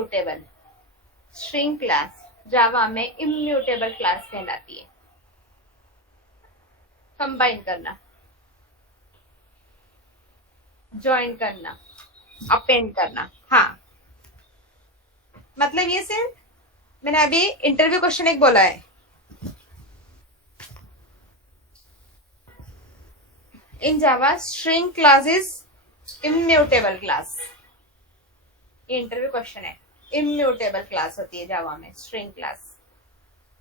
Immutable. String class जावा में immutable class कहलाती है। कंबाइन करना, ज्वाइन करना, अपेंड करना। हाँ, मतलब ये सिर्फ मैंने अभी इंटरव्यू क्वेश्चन एक बोला है, in Java string class is immutable class. ये इंटरव्यू क्वेश्चन है। इम्यूटेबल क्लास होती है जावा में स्ट्रिंग क्लास।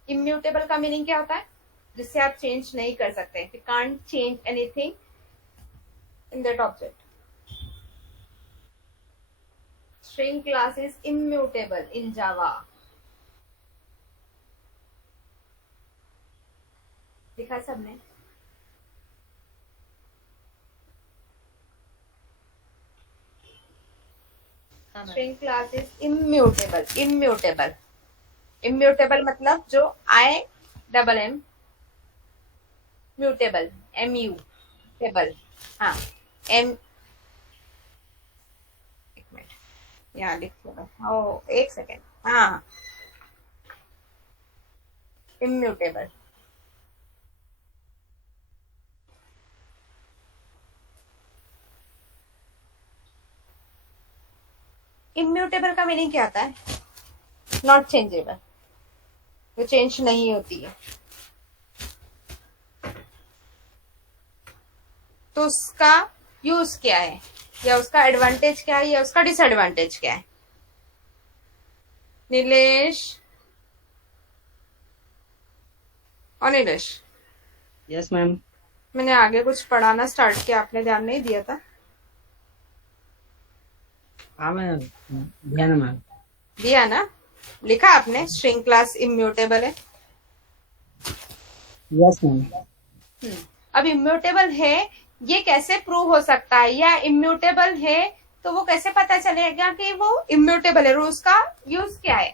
इम्यूटेबल का मीनिंग क्या होता है? जिससे आप चेंज नहीं कर सकते, you can't change anything in that object. String class is immutable in Java. लिखा सबने? String class is immutable. Immutable, immutable मतलब जो I double M, mutable, M U table. हाँ, एम, एक मिनट यहाँ लिख लो। ओ एक सेकेंड। हाँ, इम्यूटेबल। इम्यूटेबल का मीनिंग क्या आता है? नॉट चेंजेबल, वो चेंज नहीं होती है। तो उसका यूज क्या है, या उसका एडवांटेज क्या है, या उसका डिसएडवांटेज क्या है? नीलेश और नीलेश, यस मैम। मैंने आगे कुछ पढ़ाना स्टार्ट किया, आपने ध्यान नहीं दिया था? हाँ मैम, ध्यान मैम। दिया ना? लिखा आपने स्ट्रिंग क्लास इम्यूटेबल है? Yes ma'am. अब इम्यूटेबल है, ये कैसे प्रूव हो सकता है, या इम्यूटेबल है तो वो कैसे पता चलेगा कि वो इम्यूटेबल है? उसका यूज क्या है,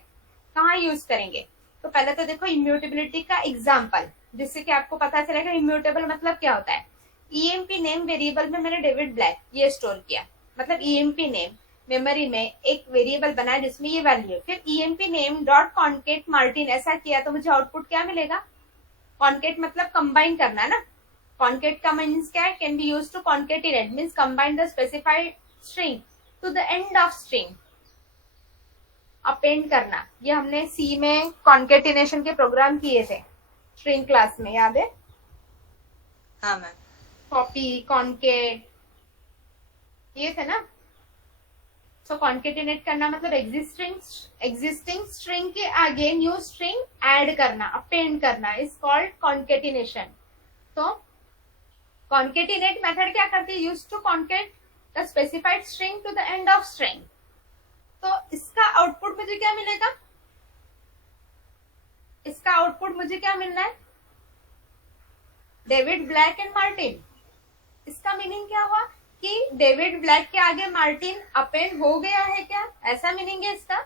कहाँ यूज करेंगे? तो पहले तो देखो इम्यूटेबिलिटी का एग्जाम्पल, जिससे कि आपको पता चलेगा इम्यूटेबल मतलब क्या होता है। ईएमपी नेम वेरिएबल में मैंने डेविड ब्लैक ये स्टोर किया, मतलब ईएमपी नेम मेमोरी में एक वेरिएबल बनाया जिसमें ये वैल्यू है, फिर EMP name dot concat Martin ऐसा किया, तो मुझे आउटपुट क्या मिलेगा? कॉन्केट मतलब कंबाइन करना ना। कॉन्केट का मीन्स क्या है? Can be use to concatenate, means combine the specified string to the end of string. Append करना, ये हमने सी में कॉन्केटिनेशन के प्रोग्राम किए थे स्ट्रिंग क्लास में, याद है? हाँ मैम। कॉपी, कॉन्केट, ये थे ना। सो कॉन्केटिनेट करना मतलब एग्जिस्टिंग स्ट्रिंग के आगे न्यू स्ट्रिंग ऐड करना, अपेंड करना इज कॉल्ड कॉन्केटिनेशन। तो concatenate मेथड क्या करती है? Use to concat the specified string to the end of string. तो इसका आउटपुट मुझे क्या मिलेगा? इसका आउटपुट मुझे क्या मिलना है? David black and Martin. इसका मीनिंग क्या हुआ कि डेविड ब्लैक के आगे मार्टिन अपेंड हो गया है क्या, ऐसा मीनिंग है इसका?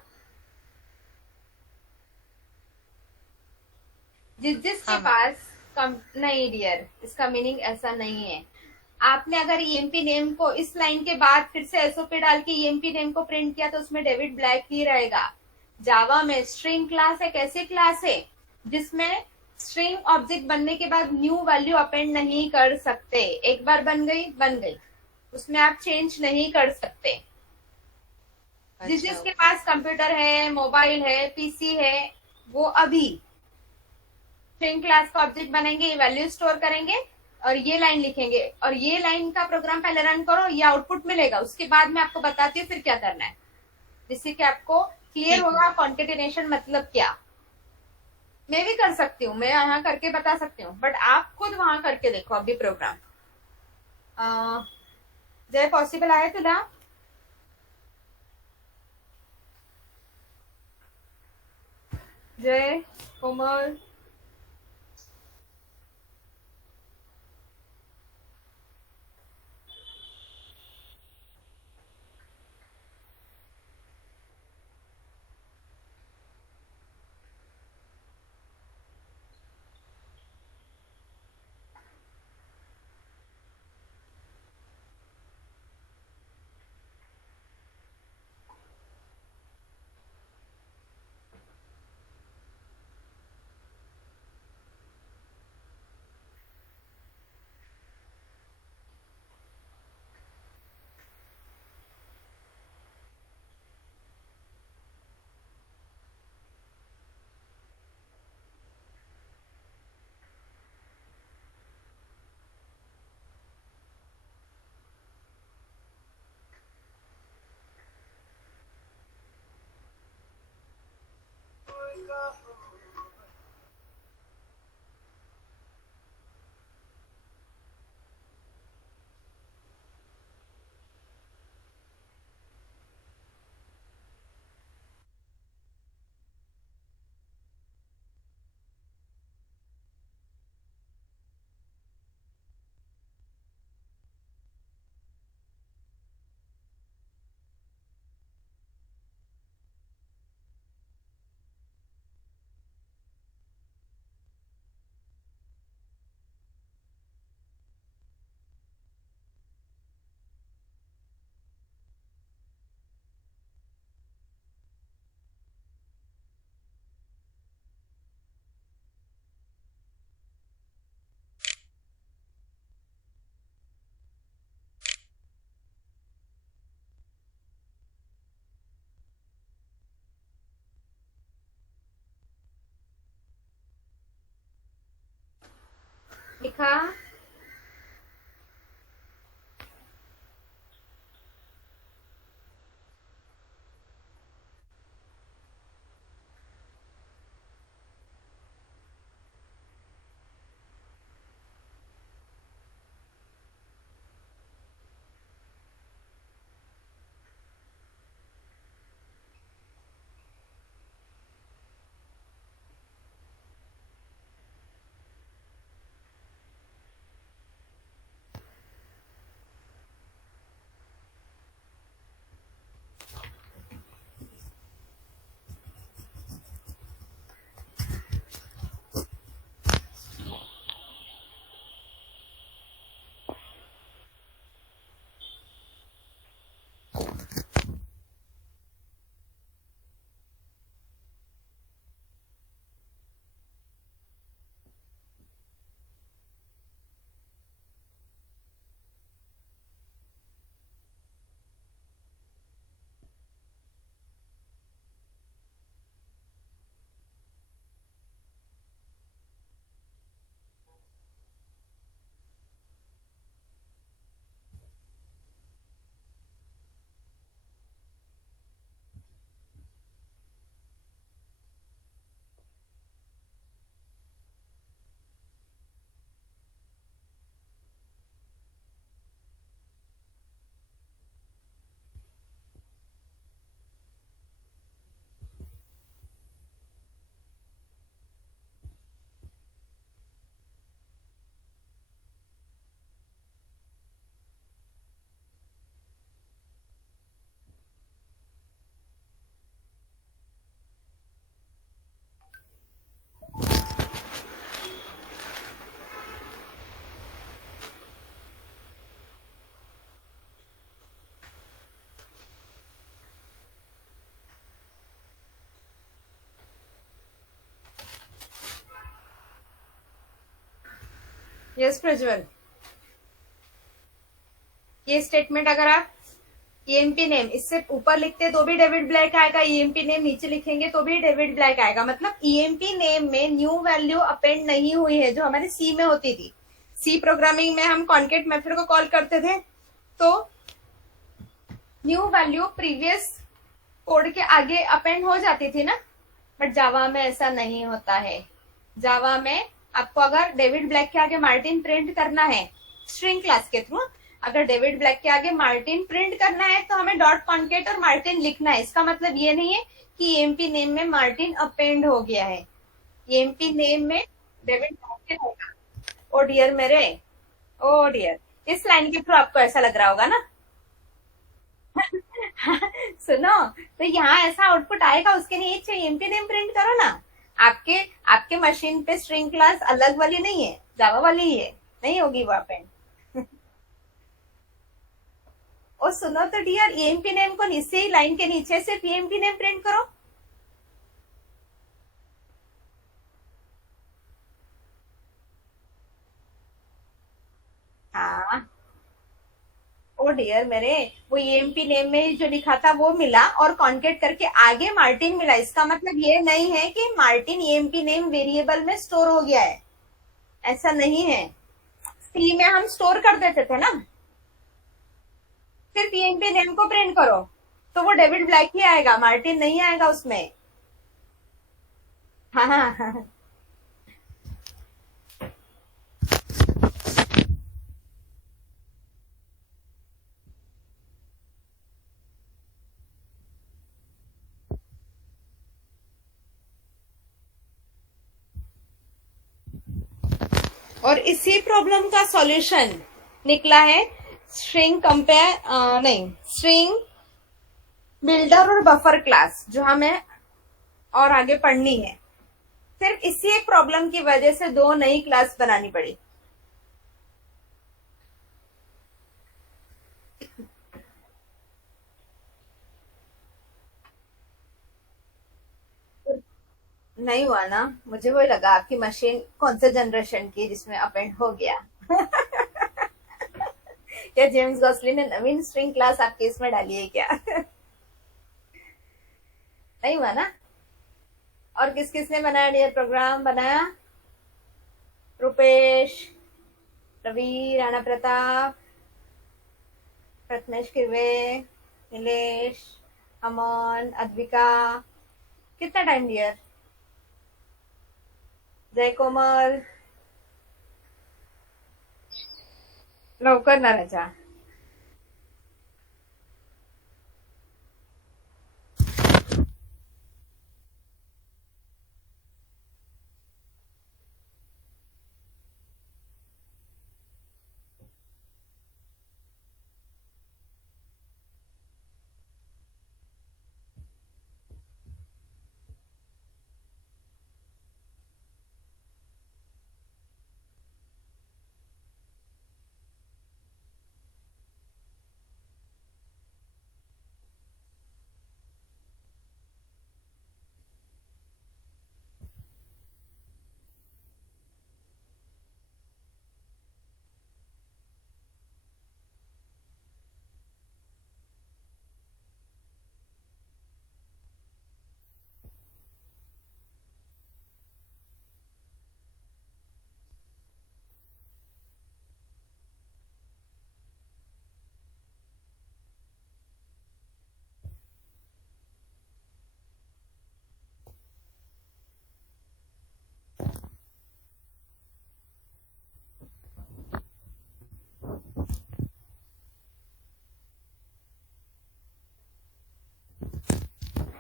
जिसके हाँ मैम। पास नहीं डियर, इसका मीनिंग ऐसा नहीं है। आपने अगर ईएमपी नेम को इस लाइन के बाद फिर से एसओपी डाल के ईएमपी नेम को प्रिंट किया तो उसमें डेविड ब्लैक ही रहेगा। जावा में स्ट्रिंग क्लास एक ऐसी क्लास है जिसमें स्ट्रिंग ऑब्जेक्ट बनने के बाद न्यू वैल्यू अपेंड नहीं कर सकते। एक बार बन गई, उसमें आप चेंज नहीं कर सकते। जिसके पास कंप्यूटर है, मोबाइल है, पीसी है, वो अभी स्ट्रिंग क्लास का ऑब्जेक्ट बनेंगे, वैल्यू स्टोर करेंगे और ये लाइन लिखेंगे, और ये लाइन का प्रोग्राम पहले रन करो, ये आउटपुट मिलेगा। उसके बाद मैं आपको बताती हूँ फिर क्या करना है, जिससे कि आपको क्लियर होगा कॉन्केटिनेशन मतलब क्या। मैं भी कर सकती हूँ, मैं यहाँ करके बता सकती हूँ, बट आप खुद वहां करके देखो अभी प्रोग्राम। जय पॉसिबल आहे तुला? जय, कोमल, लिखा। यस प्रज्वल, ये स्टेटमेंट अगर आप ईएमपी नेम इससे ऊपर लिखते तो भी डेविड ब्लैक आएगा, ईएमपी नेम नीचे लिखेंगे तो भी डेविड ब्लैक आएगा। मतलब ईएमपी नेम में न्यू वैल्यू अपेंड नहीं हुई है जो हमारे सी में होती थी। सी प्रोग्रामिंग में हम कॉन्केट मेथड को कॉल करते थे तो न्यू वैल्यू प्रीवियस कोड के आगे अपेंड हो जाती थी ना, बट जावा में ऐसा नहीं होता है। जावा में आपको अगर डेविड ब्लैक के आगे मार्टिन प्रिंट करना है स्ट्रिंग क्लास के थ्रू, अगर डेविड ब्लैक के आगे मार्टिन प्रिंट करना है तो हमें डॉट कॉन्केट और मार्टिन लिखना है। इसका मतलब ये नहीं है कि ईएमपी नेम में मार्टिन अपेंड हो गया है। ईएमपी नेम में डेविड ब्लैक होगा। ओ डियर मेरे, ओ डियर, इस लाइन के थ्रू आपको ऐसा लग रहा होगा ना। सुनो, तो यहाँ ऐसा आउटपुट आएगा, उसके लिए ईएमपी नेम प्रिंट करो ना। आपके आपके मशीन पे स्ट्रिंग क्लास अलग वाली नहीं है, जावा वाली ही है, नहीं होगी वो अपेंड। और सुनो तो डियर, ईएमपी नेम को नीचे ही लाइन के नीचे सिर्फ ईएमपी नेम प्रिंट करो। हाँ, ओ डियर मेरे, वो ईएमपी नेम में जो लिखा था वो मिला और कॉन्केट करके आगे मार्टिन मिला। इसका मतलब ये नहीं है कि मार्टिन ईएमपी नेम वेरिएबल में स्टोर हो गया है, ऐसा नहीं है। सी में हम स्टोर कर देते थे ना। सिर्फ ईएमपी नेम को प्रिंट करो तो वो डेविड ब्लैक ही आएगा, मार्टिन नहीं आएगा उसमें। हाँ हाँ हाँ। और इसी प्रॉब्लम का सॉल्यूशन निकला है स्ट्रिंग कंपेयर, नहीं, स्ट्रिंग बिल्डर और बफर क्लास जो हमें और आगे पढ़नी है। सिर्फ इसी एक प्रॉब्लम की वजह से दो नई क्लास बनानी पड़ी। नहीं हुआ ना, मुझे वही लगा आपकी मशीन कौन से जनरेशन की जिसमें अपेंड हो गया। क्या जेम्स गॉसलिन ने नवीन स्ट्रिंग क्लास आपके इसमें डाली है क्या? नहीं हुआ ना। और किस किसने बनाया डियर, प्रोग्राम बनाया? रुपेश, रवि, राणा प्रताप, प्रथमेश किरवे, नीलेश, अमन, अद्विका. कितना टाइम डियर? जय कोमल, लवकर ना राजा.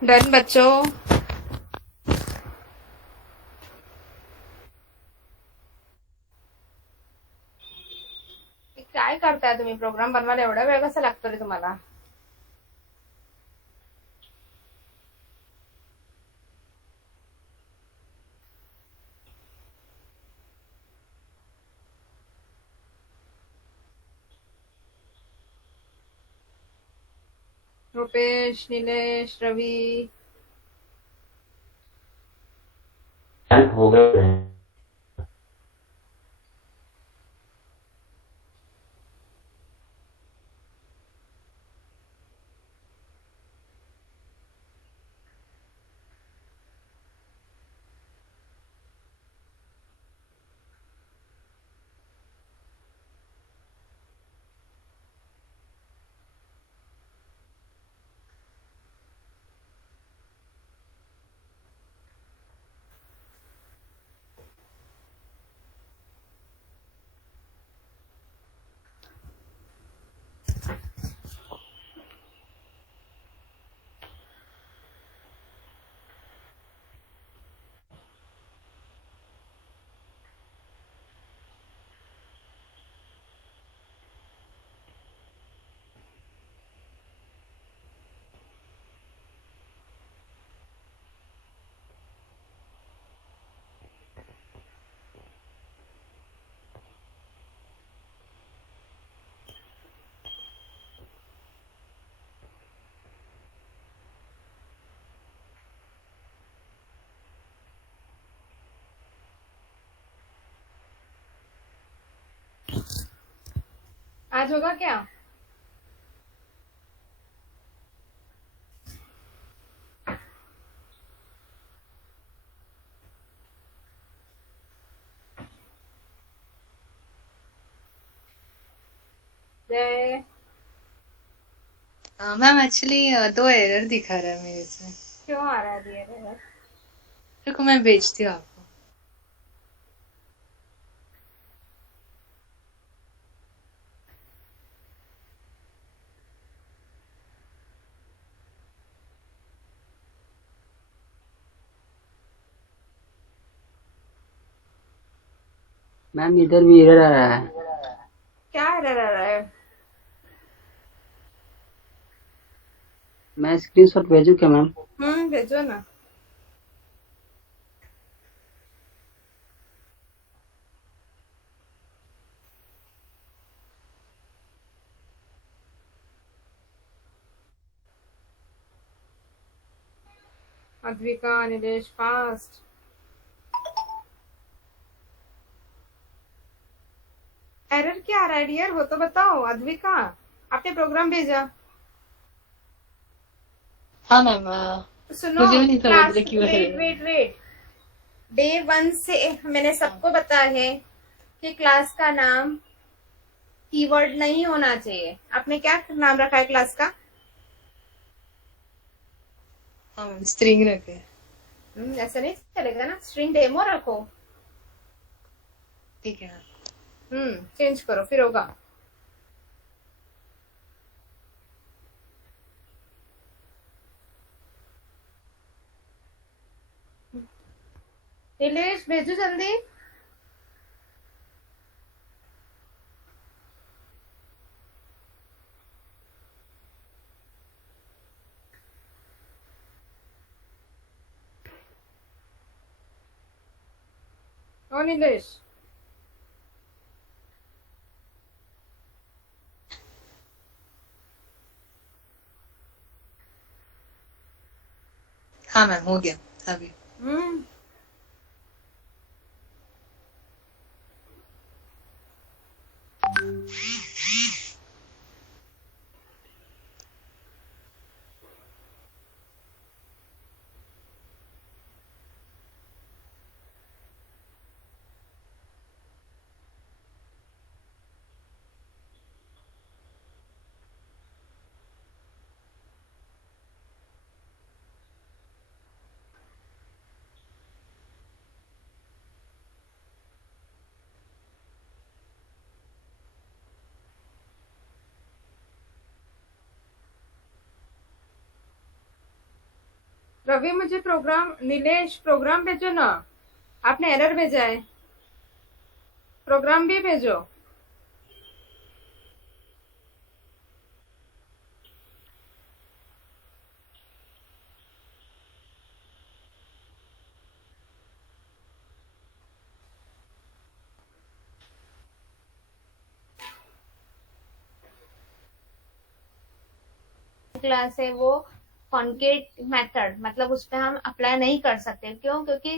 डन बच्चों. काय करताय तुम्ही? प्रोग्राम बनवायला एवढा वेळ कसा लागतो रे तुम्हाला? रुपेश, नीलेश, रवि. हो गए. आज होगा क्या? जय. मैम एक्चुअली 2 एरर दिखा रहा है मेरे से. क्यों आ रहा है डियर? रुको मैं भेजती हूँ आपको. मैम इधर भी एरर आ रहा है. क्या एरर आ रहा है? मैं स्क्रीनशॉट भेजूं क्या मैम? भेजो ना. अद्विका, नीलेश, फास्ट. एरर क्या आ रहा है डियर? वो तो बताओ अद्विका. आपने प्रोग्राम भेजा? हाँ मैम. सुनो, मुझे भी नहीं समझ क्लास रहा क्यों है. वेट. डे 1 से मैंने सबको बताया है कि क्लास का नाम कीवर्ड नहीं होना चाहिए। आपने क्या नाम रखा है क्लास का? हाँ मैम, स्ट्रिंग रखे। ऐसा नहीं चलेगा ना, स्ट्रिंग डेमो रखो। ठीक है मैम। चेंज करो फिर होगा। नीलेश भेजो जल्दी। ओ नीलेश, हाँ मैम, हो गया अभी। हम्म रवि मुझे प्रोग्राम, नीलेश प्रोग्राम भेजो ना। आपने एरर भेजा है, प्रोग्राम भी भेजो। क्लास है वो कॉन्केट मेथड, मतलब उस पर हम अप्लाई नहीं कर सकते। क्यों? क्योंकि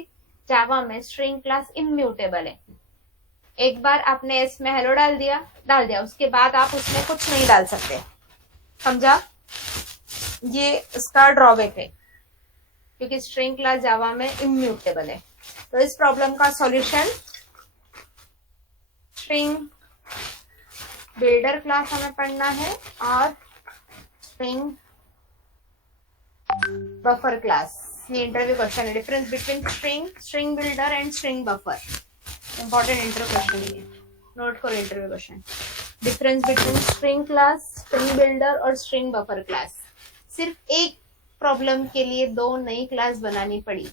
जावा में स्ट्रिंग क्लास इम्यूटेबल है। एक बार आपने इसमें हेलो डाल दिया, उसके बाद आप उसमें कुछ नहीं डाल सकते। समझा? ये इसका ड्रॉबैक है, क्योंकि स्ट्रिंग क्लास जावा में इम्यूटेबल है। तो इस प्रॉब्लम का सॉल्यूशन, स्ट्रिंग बिल्डर क्लास हमें पढ़ना है और स्ट्रिंग बफर क्लास। ये इंटरव्यू क्वेश्चन है, difference between string builder and string buffer. Important interview question है, नोट करो interview question. Difference between string class, string builder और स्ट्रिंग बफर क्लास। सिर्फ एक प्रॉब्लम के लिए दो नई क्लास बनानी पड़ी।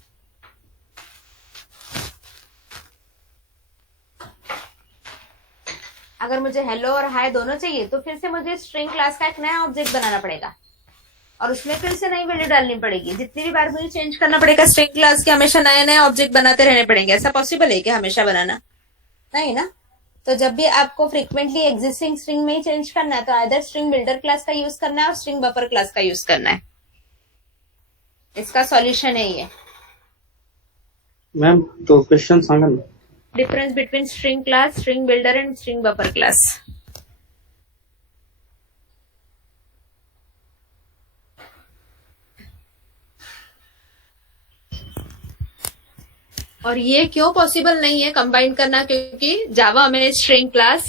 अगर मुझे हेलो और हाय दोनों चाहिए तो फिर से मुझे स्ट्रिंग क्लास का एक नया ऑब्जेक्ट बनाना पड़ेगा और उसमें फिर से नई वैल्यू डालनी पड़ेगी। जितनी भी बार मुझे चेंज करना पड़ेगा स्ट्रिंग क्लास के, हमेशा नए नए ऑब्जेक्ट बनाते रहने पड़ेंगे। ऐसा पॉसिबल है कि हमेशा बनाना? नहीं ना। तो जब भी आपको फ्रीक्वेंटली एग्जिस्टिंग स्ट्रिंग में ही चेंज करना है तो आइदर स्ट्रिंग बिल्डर क्लास का यूज करना है और स्ट्रिंग बफर क्लास का यूज करना है। इसका सॉल्यूशन है ये। मैम तो क्वेश्चन सांगा ना. Difference between string class, string builder and string buffer class. और ये क्यों पॉसिबल नहीं है कंबाइन करना? क्योंकि जावा में स्ट्रिंग क्लास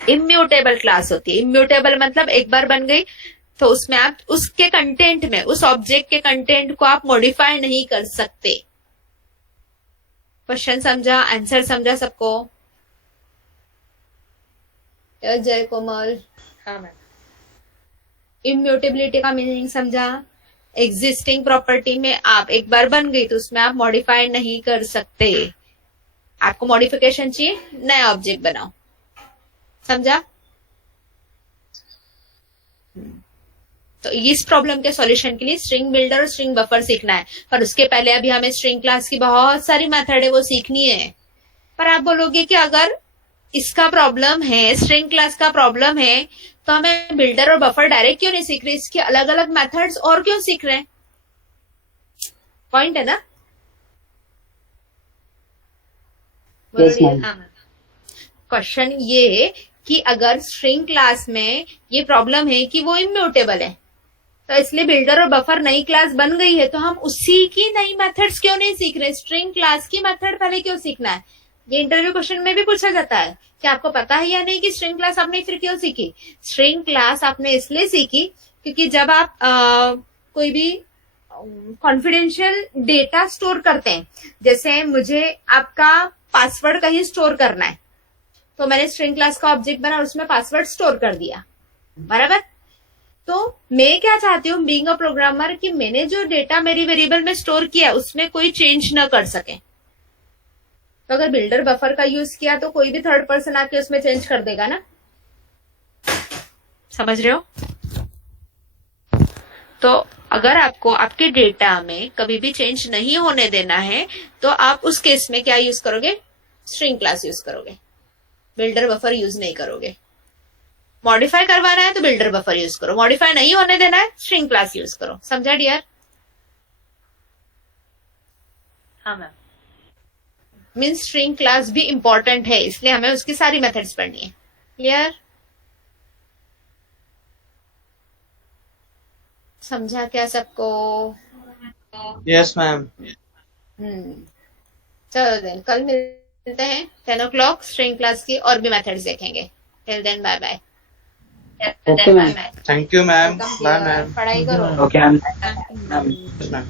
इम्यूटेबल क्लास होती है। इम्यूटेबल मतलब एक बार बन गई तो उसमें आप उसके कंटेंट में, उस ऑब्जेक्ट के कंटेंट को आप मॉडिफाई नहीं कर सकते। क्वेश्चन समझा? आंसर समझा सबको? जय कोमल। हाँ मैम। इम्यूटेबिलिटी का मीनिंग समझा? एग्जिस्टिंग प्रॉपर्टी में आप एक बार बन गई तो उसमें आप मॉडिफाई नहीं कर सकते। आपको मॉडिफिकेशन चाहिए, नया ऑब्जेक्ट बनाओ। समझा? तो इस प्रॉब्लम के सॉल्यूशन के लिए स्ट्रिंग बिल्डर और स्ट्रिंग बफर सीखना है। पर उसके पहले अभी हमें स्ट्रिंग क्लास की बहुत सारी मेथड है वो सीखनी है। पर आप बोलोगे कि अगर इसका प्रॉब्लम है, स्ट्रिंग क्लास का प्रॉब्लम है, तो हमें बिल्डर और बफर डायरेक्ट क्यों नहीं सीख रहे? इसके अलग अलग मेथड्स और क्यों सीख रहे हैं? पॉइंट है ना? Yes, ma'am. हाँ मैम। क्वेश्चन ये कि अगर स्ट्रिंग क्लास में ये प्रॉब्लम है कि वो इम्यूटेबल है, तो इसलिए बिल्डर और बफर नई क्लास बन गई है तो हम उसी की नई मेथड्स क्यों नहीं सीख रहे? स्ट्रिंग क्लास की मेथड पहले क्यों सीखना है? ये इंटरव्यू क्वेश्चन में भी पूछा जाता है क्या आपको पता है या नहीं कि स्ट्रिंग क्लास आपने फिर क्यों सीखी? स्ट्रिंग क्लास आपने इसलिए सीखी क्योंकि जब आप कोई भी कॉन्फिडेंशियल डेटा स्टोर करते हैं, जैसे मुझे आपका पासवर्ड कहीं स्टोर करना है, तो मैंने स्ट्रिंग क्लास का ऑब्जेक्ट बना और उसमें पासवर्ड स्टोर कर दिया, बराबर। तो मैं क्या चाहती हूँ बीइंग अ प्रोग्रामर कि मैंने जो डेटा मेरी वेरिएबल में स्टोर किया उसमें कोई चेंज न कर सके। तो अगर बिल्डर बफर का यूज किया तो कोई भी थर्ड पर्सन आके उसमें चेंज कर देगा ना, समझ रहे हो? तो अगर आपको आपके डेटा में कभी भी चेंज नहीं होने देना है तो आप उस केस में क्या यूज करोगे? स्ट्रिंग क्लास यूज करोगे, बिल्डर बफर यूज नहीं करोगे। मॉडिफाई करवाना है तो बिल्डर बफर यूज करो, मॉडिफाई नहीं होने देना है स्ट्रिंग क्लास यूज करो। समझा डियर? हाँ मैम। मीन्स स्ट्रिंग क्लास भी इंपॉर्टेंट है, इसलिए हमें उसकी सारी मेथड्स पढ़नी है। क्लियर? समझा क्या सबको? Yes ma'am. चलो देन कल मिलते हैं 10 o'clock, स्ट्रिंग क्लास की और भी मेथड्स देखेंगे। Till then bye bye. Okay ma'am, thank you ma'am, bye ma'am. पढ़ाई करो। Okay ma'am.